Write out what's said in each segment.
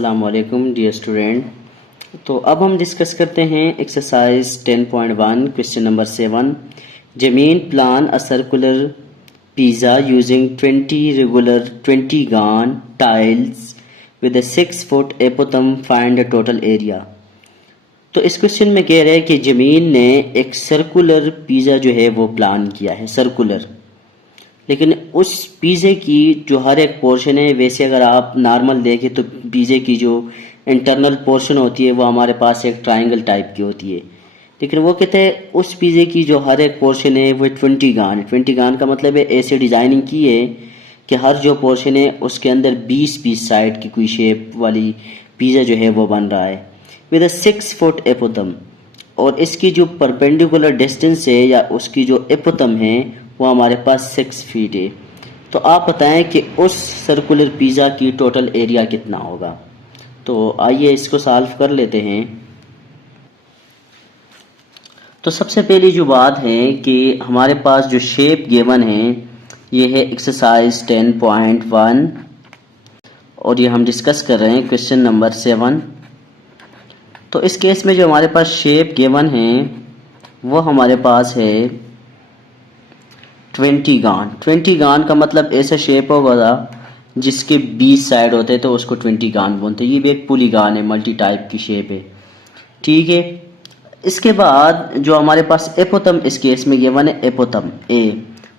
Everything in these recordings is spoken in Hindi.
अस्सलाम वालेकुम डियर स्टूडेंट। तो अब हम डिस्कस करते हैं एक्सरसाइज 10.1 क्वेश्चन नंबर 7। जमीन plan a circular pizza using 20 regular 20 gon tiles with a 6 foot apothem find the total area. तो इस क्वेश्चन में कह रहे हैं कि ज़मीन ने एक सर्कुलर पिज़्ज़ा जो है वो प्लान किया है, सर्कुलर। लेकिन उस पिज़्ज़े की जो हर एक पोर्शन है, वैसे अगर आप नॉर्मल देखें तो पिज़्ज़े की जो इंटरनल पोर्शन होती है वो हमारे पास एक ट्रायंगल टाइप की होती है। लेकिन वो कहते हैं उस पिज़्ज़े की जो हर एक पोर्शन है वो 20 गान का मतलब है ऐसे डिज़ाइनिंग की है कि हर जो पोर्शन है उसके अंदर 20 साइड की कोई शेप वाली पिज़्ज़ा जो है वो बन रहा है विद 6 फुट एपोथम। और इसकी जो परपेंडिकुलर डिस्टेंस है या उसकी जो एपोथम है वो हमारे पास 6 फीट है। तो आप बताएं कि उस सर्कुलर पिज़्ज़ा की टोटल एरिया कितना होगा। तो आइए इसको सॉल्व कर लेते हैं। तो सबसे पहली जो बात है कि हमारे पास जो शेप गिवन है ये है एक्सरसाइज 10.1 और ये हम डिस्कस कर रहे हैं क्वेश्चन नंबर 7। तो इस केस में जो हमारे पास शेप गिवन है वो हमारे पास है 20 गान का मतलब ऐसा शेप होगा जिसके 20 साइड होते हैं तो उसको 20 गान बोलते हैं। ये भी एक पुलीगान है, मल्टी टाइप की शेप है, ठीक है। इसके बाद जो हमारे पास एपोथम इस केस में गिवन है, एपोथम ए,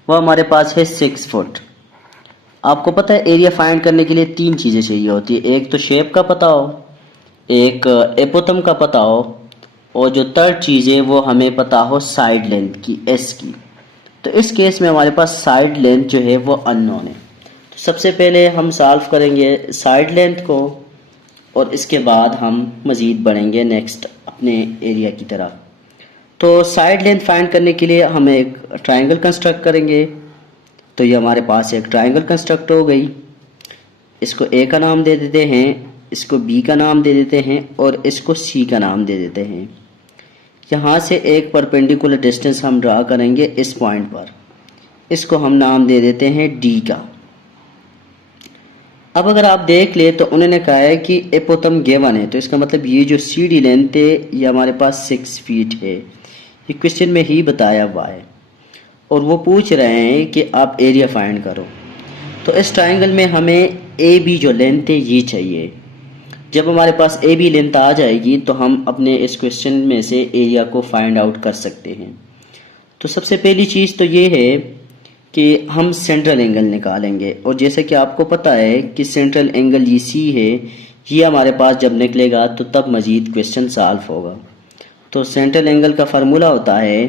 वो हमारे पास है 6 फुट। आपको पता है एरिया फाइंड करने के लिए 3 चीज़ें चाहिए होती है, एक तो शेप का पता हो, एक एपोथम का पता हो, और जो थर्ड चीज़ है वो हमें पता हो साइड लेंथ की, एस की। तो इस केस में हमारे पास साइड लेंथ जो है वो अननोन है। तो सबसे पहले हम सॉल्व करेंगे साइड लेंथ को और इसके बाद हम मज़ीद बढ़ेंगे नेक्स्ट अपने एरिया की तरफ। तो साइड लेंथ फाइंड करने के लिए हम एक ट्रायंगल कंस्ट्रक्ट करेंगे। तो ये हमारे पास एक ट्रायंगल कंस्ट्रक्ट हो गई। इसको ए का नाम दे देते हैं, इसको बी का नाम दे देते हैं और इसको सी का नाम दे देते हैं। यहाँ से एक परपेंडिकुलर डिस्टेंस हम ड्रा करेंगे इस पॉइंट पर, इसको हम नाम दे देते हैं डी का। अब अगर आप देख ले तो उन्होंने कहा है कि एपोथम गिवन है, तो इसका मतलब ये जो सी डी लेंथ है ये हमारे पास 6 फीट है। ये क्वेश्चन में ही बताया हुआ है और वो पूछ रहे हैं कि आप एरिया फाइंड करो। तो इस ट्रायंगल में हमें ए बी जो लेंथ है ये चाहिए। जब हमारे पास ए बी लेंथ आ जाएगी तो हम अपने इस क्वेश्चन में से एरिया को फाइंड आउट कर सकते हैं। तो सबसे पहली चीज़ तो ये है कि हम सेंट्रल एंगल निकालेंगे, और जैसे कि आपको पता है कि सेंट्रल एंगल ये सी है, ये हमारे पास जब निकलेगा तो तब मज़ीद क्वेश्चन सॉल्व होगा। तो सेंट्रल एंगल का फार्मूला होता है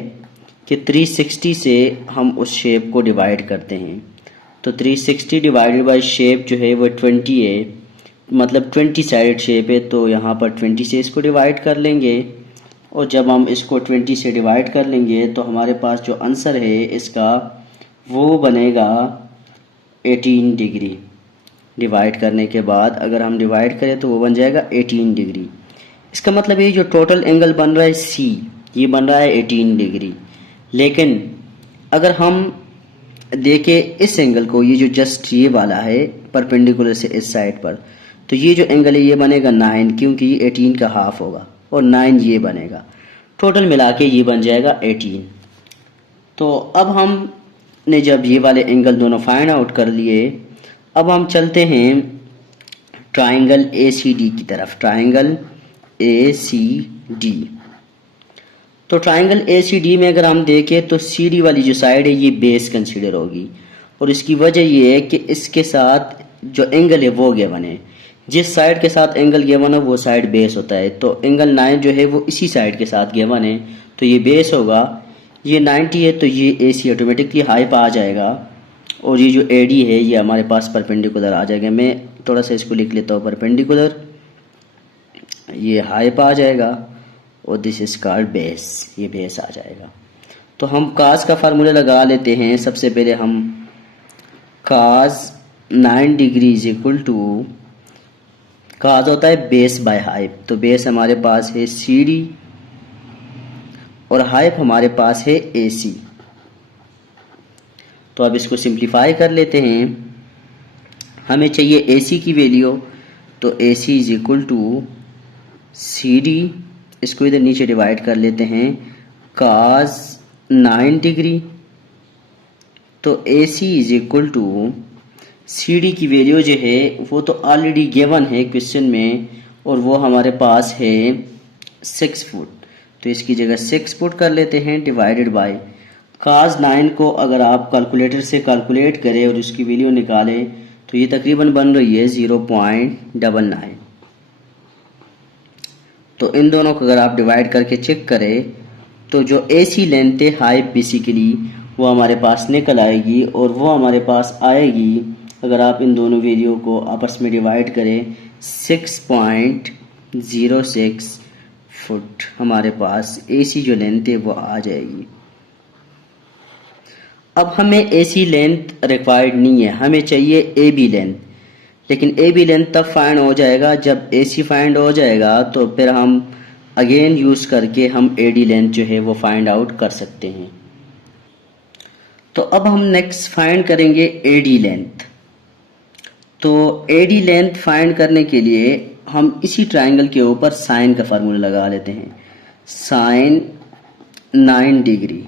कि 360 से हम उस शेप को डिवाइड करते हैं। तो 360 डिवाइडेड बाई शेप जो है वो 20 है, मतलब 20 साइड शेप है, तो यहाँ पर 20 से इसको डिवाइड कर लेंगे। और जब हम इसको 20 से डिवाइड कर लेंगे तो हमारे पास जो आंसर है इसका वो बनेगा 18 डिग्री। डिवाइड करने के बाद अगर हम डिवाइड करें तो वो बन जाएगा 18 डिग्री। इसका मतलब ये जो टोटल एंगल बन रहा है सी, ये बन रहा है 18 डिग्री। लेकिन अगर हम देखें इस एंगल को, ये जो जस्ट ये वाला है परपेंडिकुलर से इस साइड पर, तो ये जो एंगल है ये बनेगा 9, क्योंकि ये 18 का हाफ होगा, और 9 ये बनेगा। टोटल मिला के ये बन जाएगा 18। तो अब हमने जब ये वाले एंगल दोनों फाइंड आउट कर लिए, अब हम चलते हैं ट्राइंगल ए सी डी की तरफ। ट्राइंगल ए सी डी, तो ट्राइंगल ए सी डी में अगर हम देखें तो सी डी वाली जो साइड है ये बेस कंसीडर होगी, और इसकी वजह ये है कि इसके साथ जो एंगल है वो गिवन है। जिस साइड के साथ एंगल गिवन है वो साइड बेस होता है। तो एंगल 9 जो है वो इसी साइड के साथ गिवन है, तो ये बेस होगा। ये 90 है तो ये ए सी ऑटोमेटिकली हाइप आ जाएगा, और ये जो ए डी है ये हमारे पास परपेंडिकुलर आ जाएगा। मैं थोड़ा सा इसको लिख लेता हूँ, परपेंडिकुलर, ये हाइप आ जाएगा, और दिस इज कॉल्ड बेस, ये बेस आ जाएगा। तो हम काज का फार्मूला लगा लेते हैं। सबसे पहले हम काज 9 डिग्री इज इक्वल टू, काज होता है बेस बाय हाइप, तो बेस हमारे पास है सी डी और हाइप हमारे पास है ए सी। तो अब इसको सिंप्लीफाई कर लेते हैं। हमें चाहिए ए सी की वैल्यू, तो AC is equal to CD, इसको इधर नीचे डिवाइड कर लेते हैं, cos 9 डिग्री। तो AC is equal to CD की वैल्यू जो है वो तो ऑलरेडी गिवन है क्वेश्चन में, और वो हमारे पास है 6 फुट। तो इसकी जगह 6 फुट कर लेते हैं, डिवाइडेड बाय cos 9 को अगर आप कैलकुलेटर से कैलकुलेट करें और उसकी वैल्यू निकालें तो ये तकरीबन बन रही है 0.99। तो इन दोनों को अगर आप डिवाइड करके चेक करें तो जो AC लेंथ है हाइप बेसिकली वो हमारे पास निकल आएगी, और वो हमारे पास आएगी अगर आप इन दोनों वैल्यू को आपस में डिवाइड करें 6.06 फुट हमारे पास AC जो लेंथ है वो आ जाएगी। अब हमें AC लेंथ रिक्वायर्ड नहीं है, हमें चाहिए AB लेंथ। लेकिन AB लेंथ तब फाइंड हो जाएगा जब AC फाइंड हो जाएगा, तो फिर हम अगेन यूज़ करके हम AD लेंथ जो है वो फाइंड आउट कर सकते हैं। तो अब हम नेक्स्ट फाइंड करेंगे AD लेंथ। तो AD लेंथ फाइंड करने के लिए हम इसी ट्रायंगल के ऊपर साइन का फार्मूला लगा लेते हैं। साइन 9 डिग्री,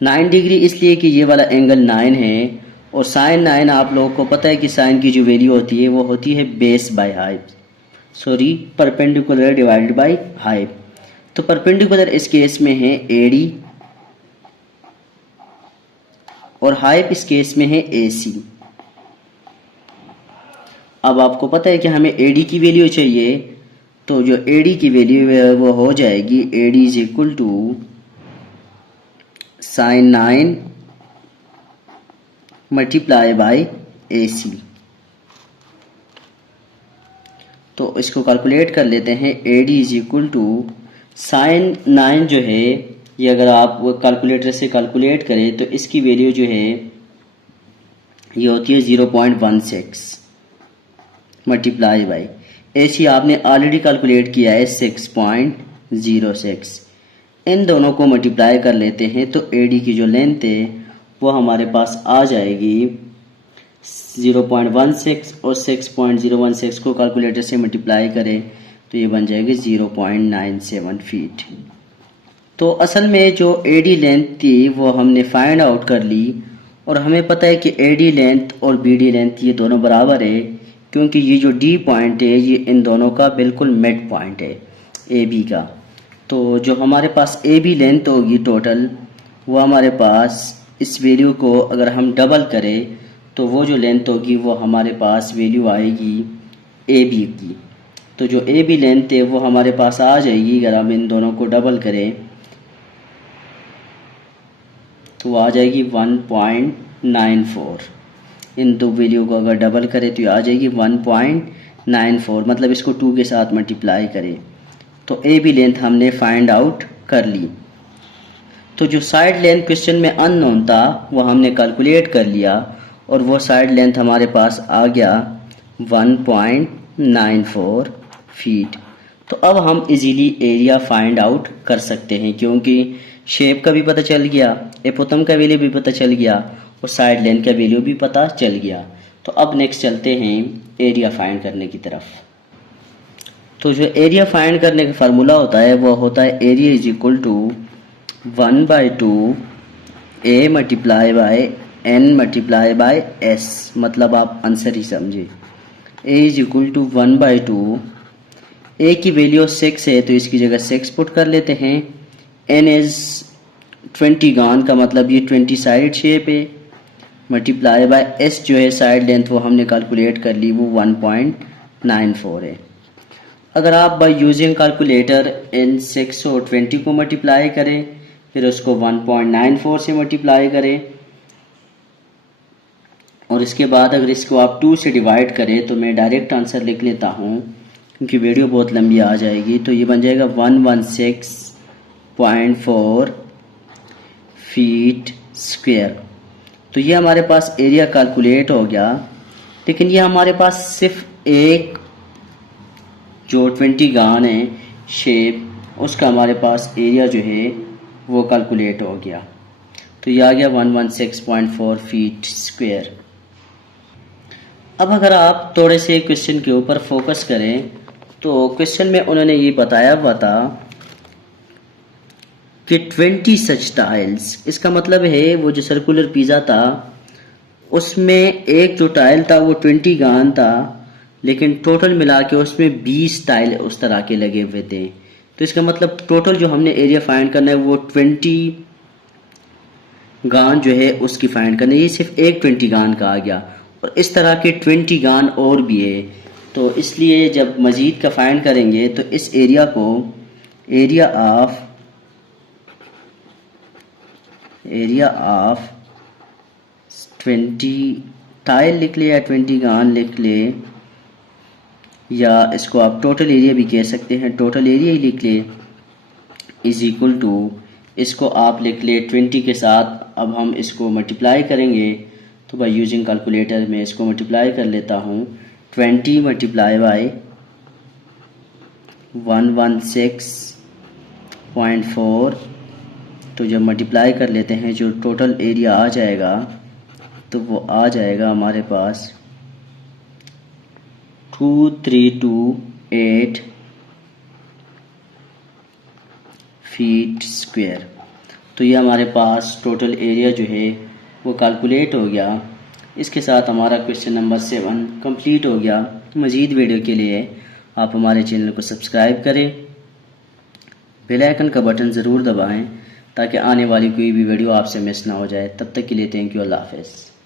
9 डिग्री इसलिए कि ये वाला एंगल 9 है, और साइन 9 आप लोगों को पता है कि साइन की जो वैल्यू होती है वो होती है base by hype, sorry perpendicular divided by hype. तो परपेंडिकुलर इस केस में है AD और हाइप इस केस में है AC। अब आपको पता है कि हमें AD की वैल्यू चाहिए, तो जो AD की वैल्यू है वो हो जाएगी AD is equal to sine 9 multiply by AC। तो इसको कैलकुलेट कर लेते हैं। AD is equal to sine 9 जो है ये अगर आप वो कैलकुलेटर से कैलकुलेट करें तो इसकी वैल्यू जो है ये होती है 0.16 मल्टीप्लाई बाई AC आपने ऑलरेडी कैलकुलेट किया है 6.06। इन दोनों को मल्टीप्लाई कर लेते हैं तो AD की जो लेंथ है वो हमारे पास आ जाएगी 0.16, और 6.016 को कैलकुलेटर से मल्टीप्लाई करें तो ये बन जाएगी 0.97 फीट। तो असल में जो AD लेंथ थी वो हमने फाइंड आउट कर ली, और हमें पता है कि AD लेंथ और BD लेंथ ये दोनों बराबर है, क्योंकि ये जो D पॉइंट है ये इन दोनों का बिल्कुल मिड पॉइंट है AB का। तो जो हमारे पास AB लेंथ होगी टोटल वो हमारे पास इस वैल्यू को अगर हम डबल करें तो वो जो लेंथ होगी वो हमारे पास वैल्यू आएगी AB की। तो जो AB लेंथ है वो हमारे पास आ जाएगी, अगर हम इन दोनों को डबल करें तो आ जाएगी 1.94। इन दो वैल्यू को अगर डबल करें तो ये आ जाएगी 1.94, मतलब इसको 2 के साथ मल्टीप्लाई करें तो AB लेंथ हमने फाइंड आउट कर ली। तो जो साइड लेंथ क्वेश्चन में अननोन था वो हमने कैलकुलेट कर लिया, और वो साइड लेंथ हमारे पास आ गया 1.94 फीट। तो अब हम इजीली एरिया फाइंड आउट कर सकते हैं, क्योंकि शेप का भी पता चल गया, एपोथम का वैल्यू भी पता चल गया, और साइड लेंथ का वैल्यू भी पता चल गया। तो अब नेक्स्ट चलते हैं एरिया फाइंड करने की तरफ। तो जो एरिया फाइंड करने का फार्मूला होता है वो होता है area is equal to 1/2 A multiply by N multiply by S, मतलब आप आंसर ही समझे। A is equal to 1/2, A की वैल्यू 6 है तो इसकी जगह 6 पुट कर लेते हैं। N इज 20 गॉन का मतलब ये 20 साइड शेप है, मल्टीप्लाई बाय S जो है साइड लेंथ वो हमने कैलकुलेट कर ली, वो 1.94 है। अगर आप बाय यूजिंग कैलकुलेटर इन 6 और 20 को मल्टीप्लाई करें, फिर उसको 1.94 से मल्टीप्लाई करें, और इसके बाद अगर इसको आप 2 से डिवाइड करें, तो मैं डायरेक्ट आंसर लिख लेता हूँ क्योंकि वीडियो बहुत लंबी आ जाएगी। तो ये बन जाएगा 116.4 फीट स्क्वायर। तो ये हमारे पास एरिया कैलकुलेट हो गया, लेकिन ये हमारे पास सिर्फ एक जो 20 गान है शेप उसका हमारे पास एरिया जो है वो कैलकुलेट हो गया। तो ये आ गया 116.4 फीट स्क्वायर। अब अगर आप थोड़े से क्वेश्चन के ऊपर फोकस करें तो क्वेश्चन में उन्होंने ये बताया हुआ था कि 20 सच टाइल्स। इसका मतलब है वो जो सर्कुलर पिज़्ज़ा था उसमें एक जो टाइल था वो 20 गान था, लेकिन टोटल मिला के उसमें 20 टाइल उस तरह के लगे हुए थे। तो इसका मतलब टोटल जो हमने एरिया फाइंड करना है वो 20 गान जो है उसकी फाइंड करना है। ये सिर्फ एक 20 गान का आ गया और इस तरह के 20 गान और भी है। तो इसलिए जब मज़ीद का फाइंड करेंगे तो इस एरिया को एरिया ऑफ 20 टाइल लिख ले या 20 गान लिख ले, या इसको आप टोटल एरिया भी कह सकते हैं, टोटल एरिया ही लिख ले, इज इक्वल टू इसको आप लिख ले 20 के साथ। अब हम इसको मल्टीप्लाई करेंगे तो बाय यूजिंग कैलकुलेटर में इसको मल्टीप्लाई कर लेता हूँ। 20 मल्टीप्लाई बाय 116.4, तो जब मल्टीप्लाई कर लेते हैं जो टोटल एरिया आ जाएगा तो वो आ जाएगा हमारे पास 2328 फीट स्क्वायर। तो ये हमारे पास टोटल एरिया जो है वो कैलकुलेट हो गया। इसके साथ हमारा क्वेश्चन नंबर 7 कंप्लीट हो गया। मज़ीद वीडियो के लिए आप हमारे चैनल को सब्सक्राइब करें, बेल आइकन का बटन ज़रूर दबाएं ताकि आने वाली कोई भी वीडियो आपसे मिस ना हो जाए। तब तक के लिए थैंक यू, अल्लाह हाफ़िज़।